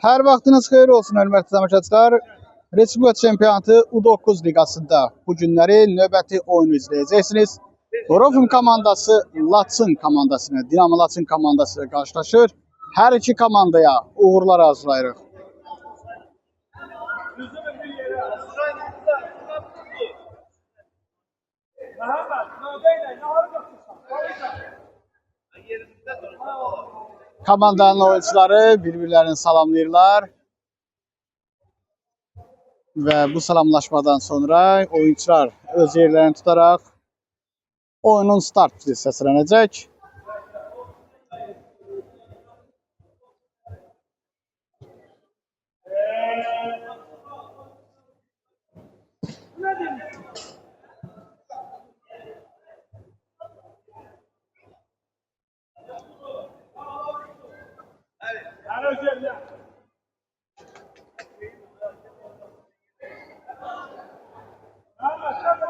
Hər vaxtınız xeyir olsun, hörmətli tamaşaçılar. Respublika Çempionatı U9 liqasında bu günləri növbəti oyunu izləyəcəksiniz. Rofun komandası Laçın komandasına, Dinamo Laçın komandası qarşılaşır. Hər iki komandaya uğurlar arzulayırıq. Komandanın oyuncuları bir-birlərini salamlayırlar. Və bu salamlaşmadan sonra oyuncular öz yerlərini tutaraq oyunun start zili səslənəcək.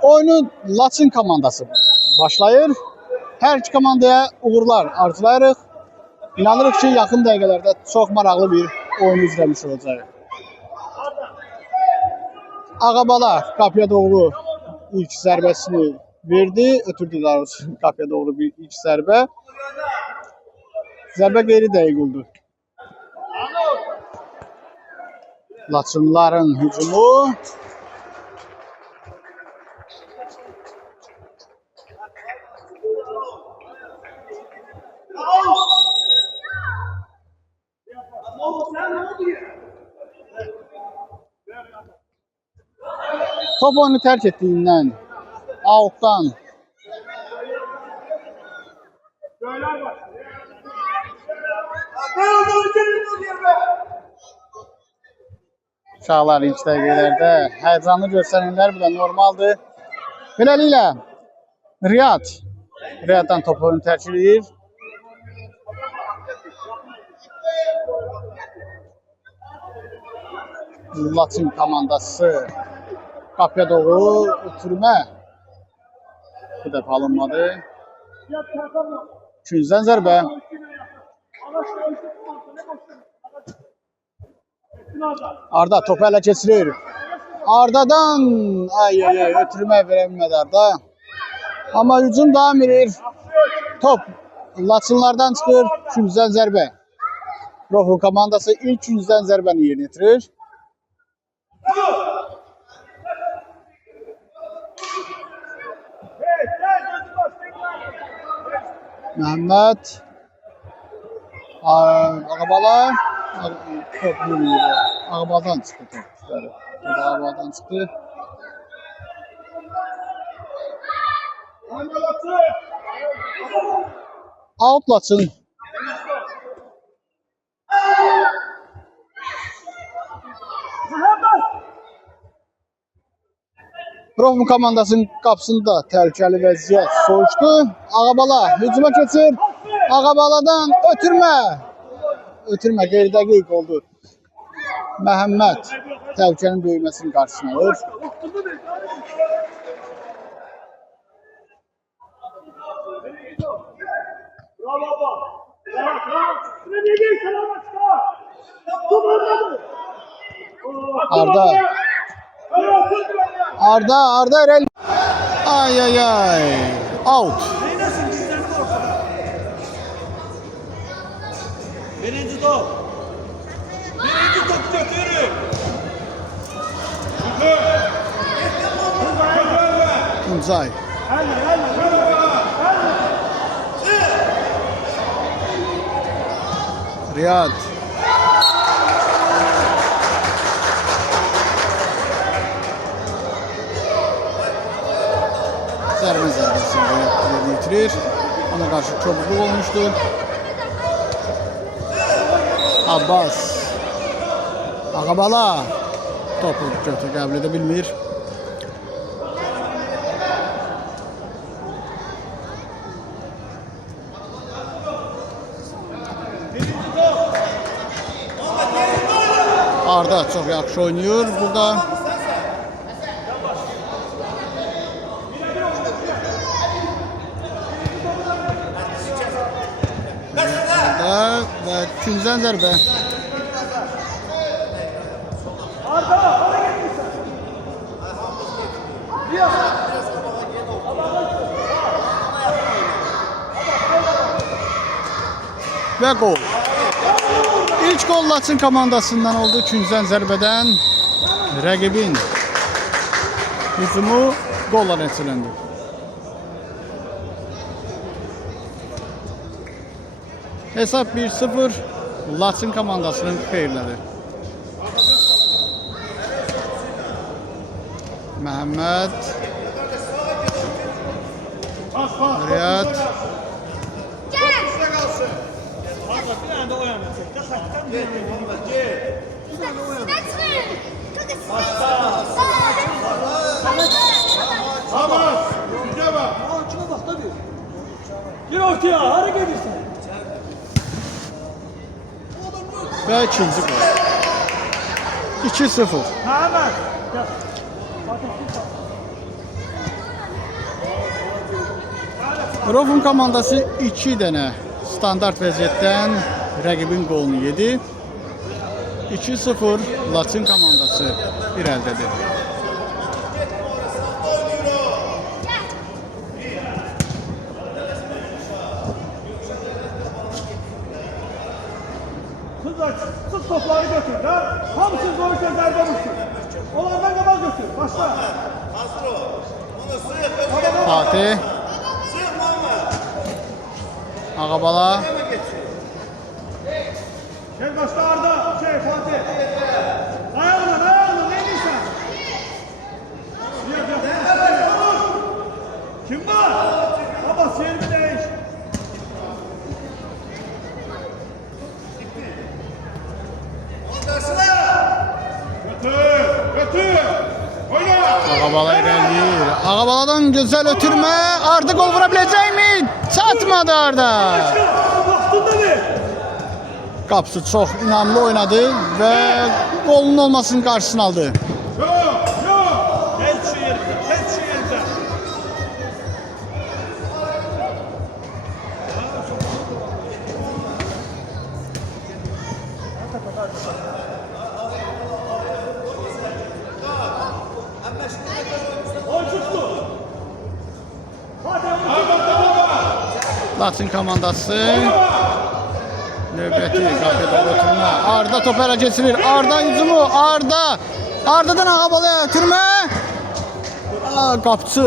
Oyunun Laçın komandası başlayır. Hər iki komandaya uğurlar arzulayırıq. İnanırıq ki, yaxın dəqiqələrdə çox maraqlı bir oyun izləmiş olacaq. Ağabala qapıya doğru ilk zərbəsini verdi. Ötürdü daha doğrusu qapıya doğru bir ilk zərbə. Zərbə qeyri dəqiq oldu. Laçınların hücumu. Top oyunu tərk etdiyindən outdan uşaqlar ilk dəqiqələrdə həyəcanlı göstərinlər, bu da normaldır. Beləliklə Riyaddan top oyunu tərk edir. Laçın komandası qapıya doğru ötürmə. Bu dəfə alınmadı. İkinciden zərbə. Arda topu ələ keçirir. Ardadan ötürmə verəmədi Arda. Amma hücum davam edir. Top Laçınlardan çıxır. İkinciden zərbə. Rofun komandası ilk ikinciden zərbəni yerinə yetirir. Məhəmməd Ağabala top vurmuyor. Ağabaldan çıxdı top. Ağabaldan çıxdı. Out Laçın. Rofun komandasının qapısında təhlükəli vəziyyət soğuşdu. Ağabala hücuma keçir. Ağabaladan ötürmə. Ötürmə qeyri dəqiq oldu. Məhəmməd təhlükənin böyüməsinin qarşısına alır. Arda Erel. Out. Birinci top götürün. Tuncay. Riyad. Zərbə zərbəsini yerinə yetirir. Ona qarşı çobukluq olmuşdu. Abbas. Ağabala topu qəbul edə bilmir. Arda çox yaxşı oynayır burada. Arda və ikinciden zərbə. və qol. İlk gol Laçın komandasından oldu. Küncdən zərbədən rəqibin hücumu golla nəticələndi. Hesab 1-0 Laçın komandasının xeyirlədir. Məhəmməd Riyad Gir ortaya, hareket edirsən. və ikinci gol. 2-0. Məhəmməd. Rofun komandası 2 dənə standart vəziyyətdən rəqibin qolunu yedi. 2-0 Laçın komandası irəlidədir. Kızlar, sık topları götür. Ya, hamısını zorken zərbe vursun. Onlardan qabaq götür. Başla. Hazır ol. Onu sıyıq. Fatih Sıyıq Muhammed. Ağabala Gel başla Arda. Fatih. Ayağına, ne diyorsun? Kim var? Baba, seyirci değiş. Götür. Oyna. Ağabala irəliyir. Ağabaladan gözəl ötürmə. Arda gol vura biləcəkmi? Çatmadı Arda. Vaxtında ver. Qapısı çox inamlı oynadı və qolun olmasının qarşısını aldı. Yok. Gel şu yerimize. Laçın komandası növbəti qapıda ötürmə. Arda top ələ keçirir. Arda hücumu. Ardadan Ağabalaya ötürmə. Qapıçı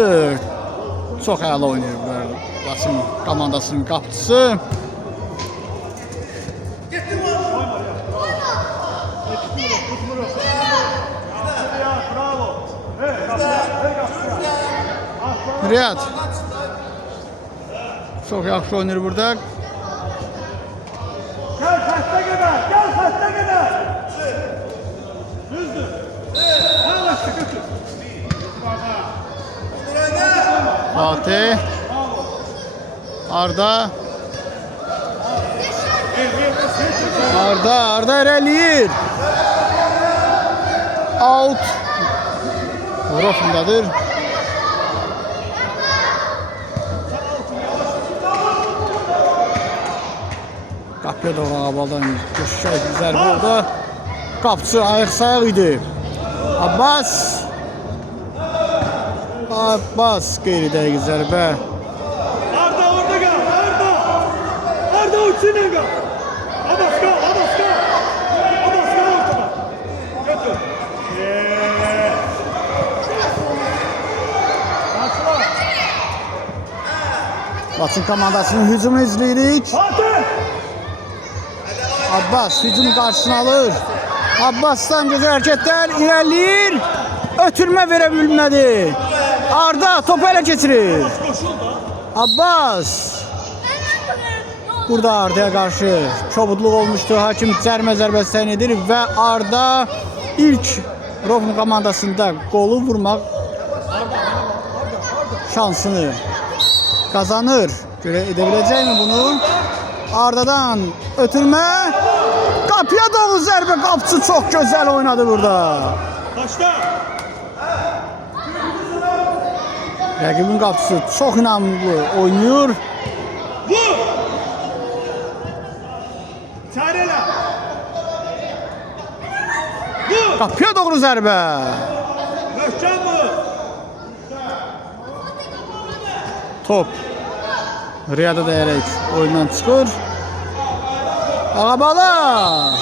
çox əla oynayır bu Laçın komandasının qapıçısı. Riyad çok yaxşı oynayır burada. Gel xəttə qədər. Düzdür. Ağlaşdı, götür. Fatih Arda irəliyir. Out. Rofundadır. Qapıya doğru Ağabaldan düşüşək zərbə oldu. Qapçı ayıq-sayıq idi. Abbas qeyri-dəqiq zərbə. Arda orada qal. Arda uçuna qal. Abbas qal. Ortada. Götür. Laçın komandasının hücumu izləyirik. Fatih. Abbas hücum qarşısını alır. Abbasdan gözəl hərəkətlər irəliləyir. Ötürmə verə bilmədi. Arda topu ələ keçirir. Abbas. Burada Arda'ya qarşı kobudluq olmuşdu. Hakim cərmə zərbəsi təyin edir və Arda ilk Rofun komandasında qolu vurmaq şansını kazanır. Görə edə biləcəkmi bunu? Arda'dan ötürmə. Qapıya doğru zərbə. Qapıcı çox gözəl oynadı burada. Başla. Rəqibin qapısı çox inamlı oynuyor. Vur. Çarələ. Vur. Qapıya doğru zərbə. Möhkəm vur. Top Riyada dəyərək oyundan çıxır. Ağabala.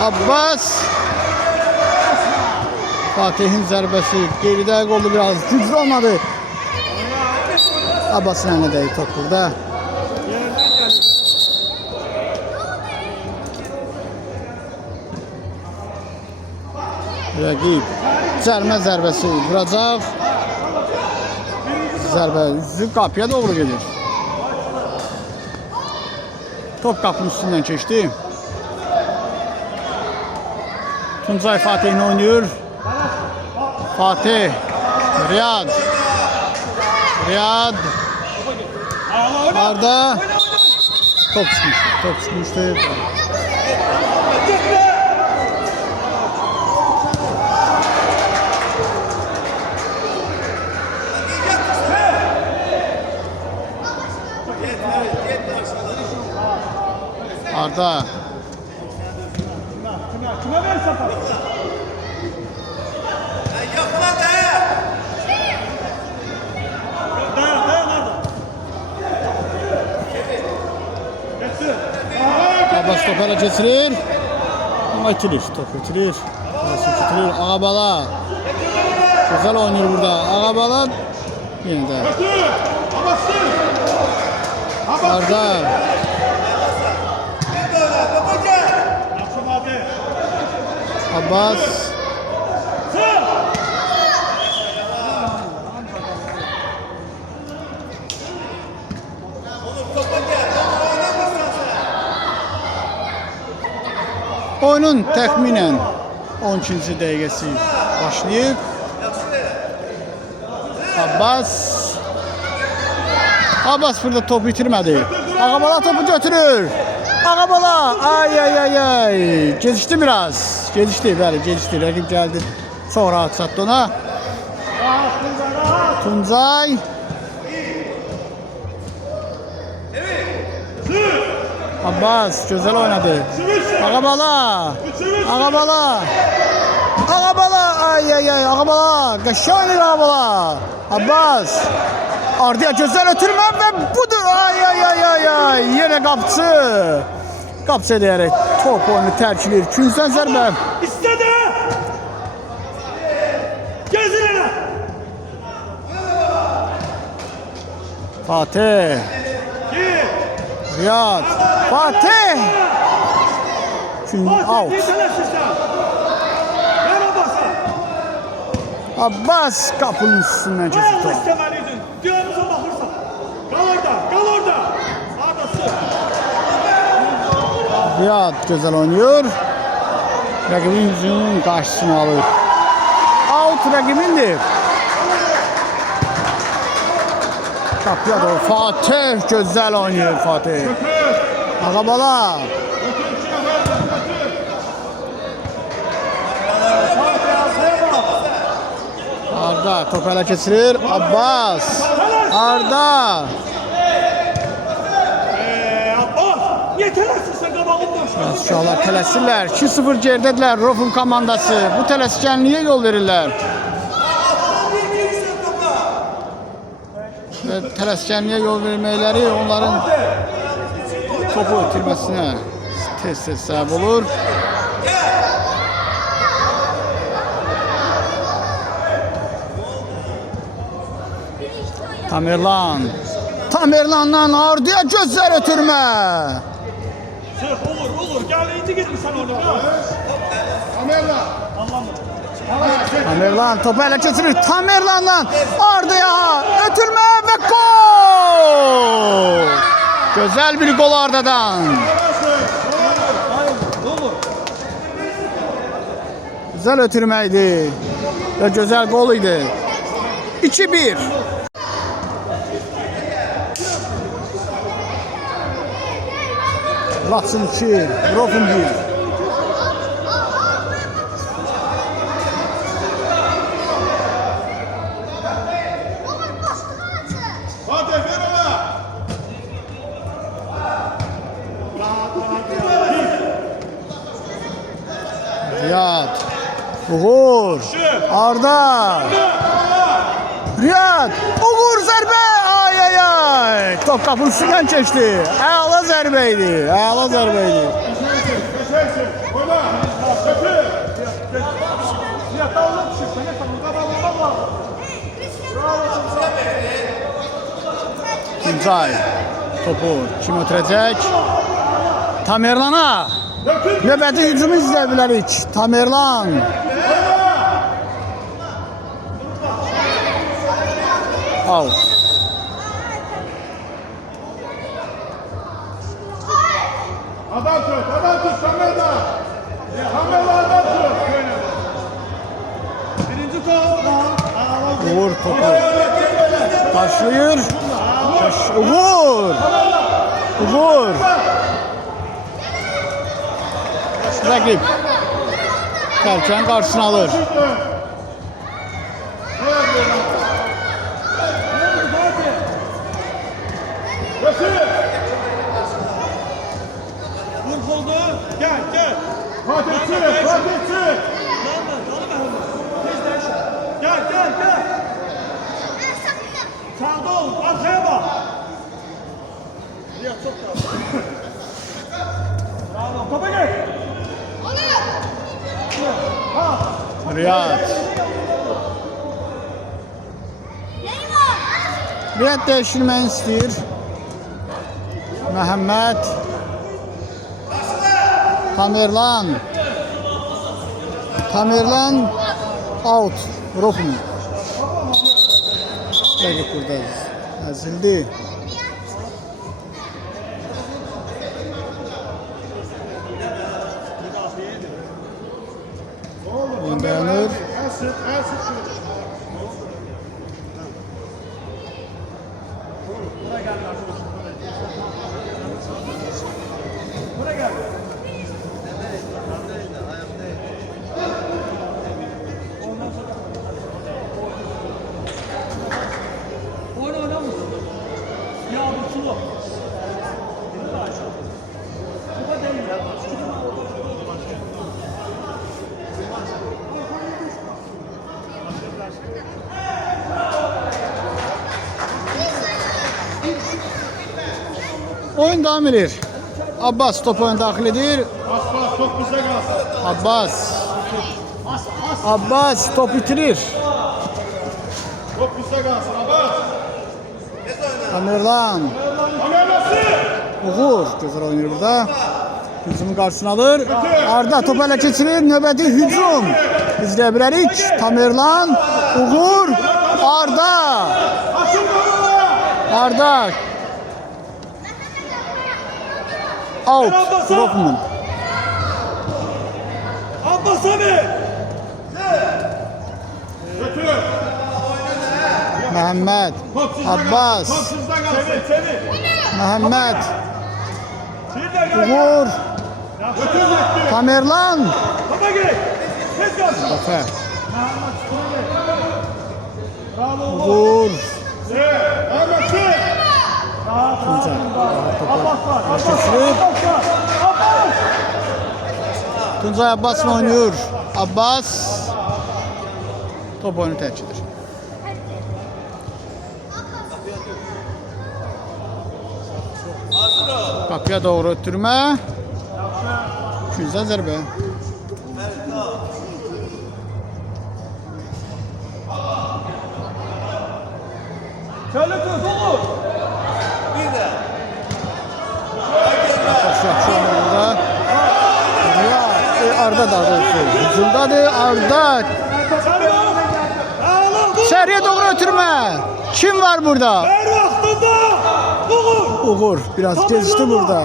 Abbas. Fatih'in zərbəsi geridə qoldu biraz güclü olmadı. Abbas'ın eline değil top burada. Rəqib cərmə zərbəsi vuracaq. Zərbə üzü qapıya doğru gedir. Top qapının üstündən keçdi. Tuncay Fatih'in oynuyor. Fatih, Riyad. Riyad. Arda. Top çıkmıştı. Top çıkmıştı. Arda. Kime ver sapar? Yakala dayan. Dayan Arda. Geçsin. Abbas topu ele geçirir. Ama itilir. Top itilir. Itilir. Ağabala. Güzel oynuyor burada. Ağabala. Yine de. Götür. Abbas'ın. Arda. Akşam abi. Abbas. Sağ. Oyunun təxminən 12-ci dəqiqəsi başlayıb. Abbas. Abbas burada topu itirmədi. Ağabala topu götürür. Ağabala. Ay ay ay ay. Gecikdi biraz. Gecikdi, bəli, gecikdi. Rəqib gəldi. Çox rahat çatdı ona. Tuncay. Abbas güzel oynadı. Ağabala. Ağabala. Ağabala. Ay ay ay. Ağabala. Qaşanlı Ağabala. Abbas. Ardaya güzel ötürmə və budur. Ay ay ay ay ay. Yenə qapçı. Qapçı edərək top oyunu tərk edir. Küncdən zərbə. İstedi. Gözünü. Fatih. Riyad. Fatih. Out. Abbas kapının üstünden geçti top. İstemeliydin. Diyorumuza bakırsan. Kal orada. Kal orada. Ardası. Riyad güzel oynuyor. Rakibin yüzünün karşısına alır. Out rakibindir. Kapıya doğru Fatih güzel oynuyor Fatih. Ağabala. Arda top ele keçirir. Abbas. Arda. Abbas. Niye telassızsın qabağın boş? Uşaqlar tələsirlər. 2-0 geridədirlər Rofun komandası. Bu tələskənliyə yol verirlər. Və tələskənliyə yol verməkləri onların topu itirməsinə tez-tez səbəb olur. Tamerlan. Tamerlandan Arda'ya gözler ötürmə. Sırf olur. Gel indi gitmişsen orada. Tamerlan topu ele geçirir. Tamerlandan Arda'ya ötürmə ve gol. Güzel bir gol Arda'dan. Güzel ötürməydi ve güzel gol idi. 2-1. Laçın 2, Rofun 1. Hadi ver ona. Riyad. Uğur. Arda. Riyad. Uğur zərbə. Ay ay ay. Top qapının üstündən keçdi. Əla zərbə idi. Əla zərbə idi. Geçersin. Oyna. Götür. Ya davula düşürsen ne sanırım? Kafamda var. Tuncay. Topu kim ötürəcək? Tamerlana. Növbəti hücumu izləyə bilərik. Tamerlan. Out. Adam tut, Samer'da. Samer'da adam tut. Birinci top. Uğur topu. Başlayır. Uğur. Uğur. Rəqib. Tərkən qarşısını alır. Götür. Vur koldu. Gel gel. Fatih çık, Fatih çık. Gel gel gel. Sağda ol. Arkaya bak. Ya çok da. Bravo. Topa gel. Riyad. Riyad dəyişilməni istəyir. Məhəmməd. Tamerlan. Tamerlan out. Rofun. Rəqib burada əzildi. Dayanır. Elsin şunu. Oyna oynamış. Ya bu çulu. Bu da değil ya. Oyun devam edir. Abbas top oyuna daxil edir. Bas top bize kalsın. Abbas. Abbas top itirir. Top bize kalsın. Abbas. Tamerlan. Amerlası. Uğur gözəl oynayır burada. Hücumun qarşısını alır. Arda top ələ keçirir. Növbəti hücum. İzləyə bilərik. Tamerlan. Uğur. Arda. Açın baba. Arda. Out. Rofman. Abbas abi. Götür. Məhəmməd. Top sizde Abbas. kalsın. Top sizde kalsın. Çevir. Məhəmməd. Bir de gel. Uğur. Götür gitti. Tamerlan. Topa gel. Ses gelsin. Zafer. Bravo. Uğur. Ahmet çık. Tuncay. Abbas var. Abbas Geçirir. var. Abbas var. Abbas. Tuncay Abbas'la oynuyor. Abbas. Top oyunu terk edir. Qapıya doğru ötürmə. Güzel zərbə. Şöyle tut olur. Yaxşı oynuyor burada. Riyad. Arda daha doğrusu. Hücumdadır Arda. İçeriye doğru ötürmə. Kim var burada? Her vaxtında Uğur. Uğur. Biraz gecikti burada.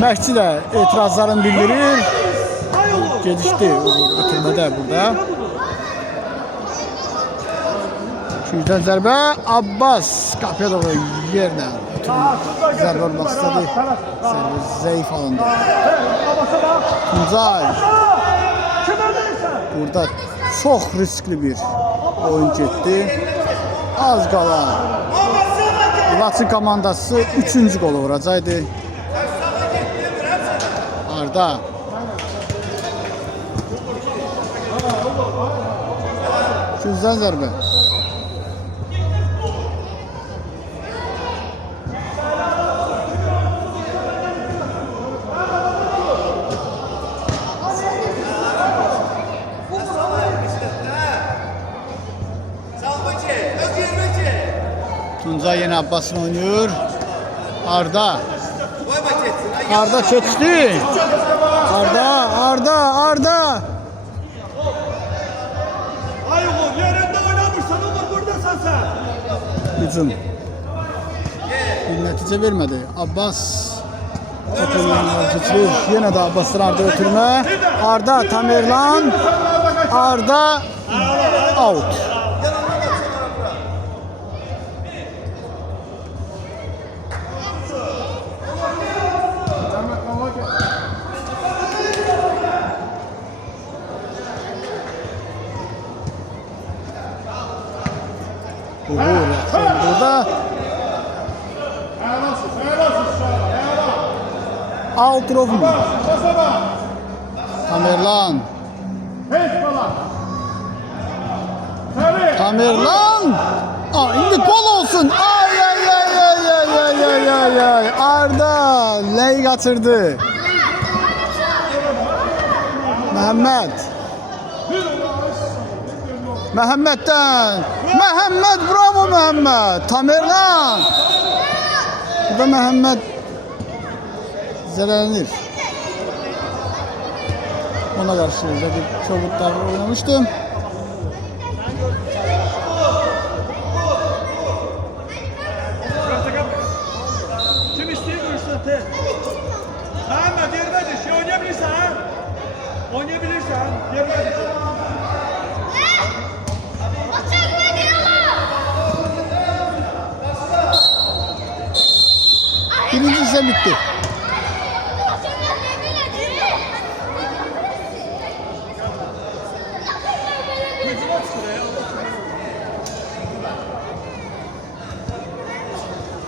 Məşqçi də etirazlarını bildirir. Hay Uğur. Gecikti Uğur ötürmədə burada. Gücdən zərbə. Abbas qapıya doğru yerlə zərbə olmaq istədi. Zərbə zəif alındı. Abbas'a bak. Tuncay. Kim öldürürsen? Burada çox riskli bir oyun getdi. Az qala Laçın komandası 3-cü qolu vuracaqdı. Arda. Düzdən zərbə. Tuncay yenə Abbasın oynayır. Arda. Arda keçdi. Arda. Ay oğlum yerinde oynamışsın Umut buradasın sen. Hücum. Bir nəticə vermədi. Abbas Tamerlan'la keçirir. Yenə də Abbas'dan Arda ötürmə. Arda Tamerlan. Arda out. Burada out Rovum. Tamerlan. Tamerlan. İndi gol olsun. Ay. Arda Ley kaçırdı. Məhəmməddən. Məhəmməd, bravo Məhəmməd. Tamerlan. Burada Məhəmməd zərərlənir. Ona qarşı bir çobuk davra oynamışdım. Kim istiyor bu işleti? Mehmet yermedi. Şey oynayabilirsen. Oynayabilirsen. Yermedi. Birinci ise bitti. Hücuma çıkıyor ya.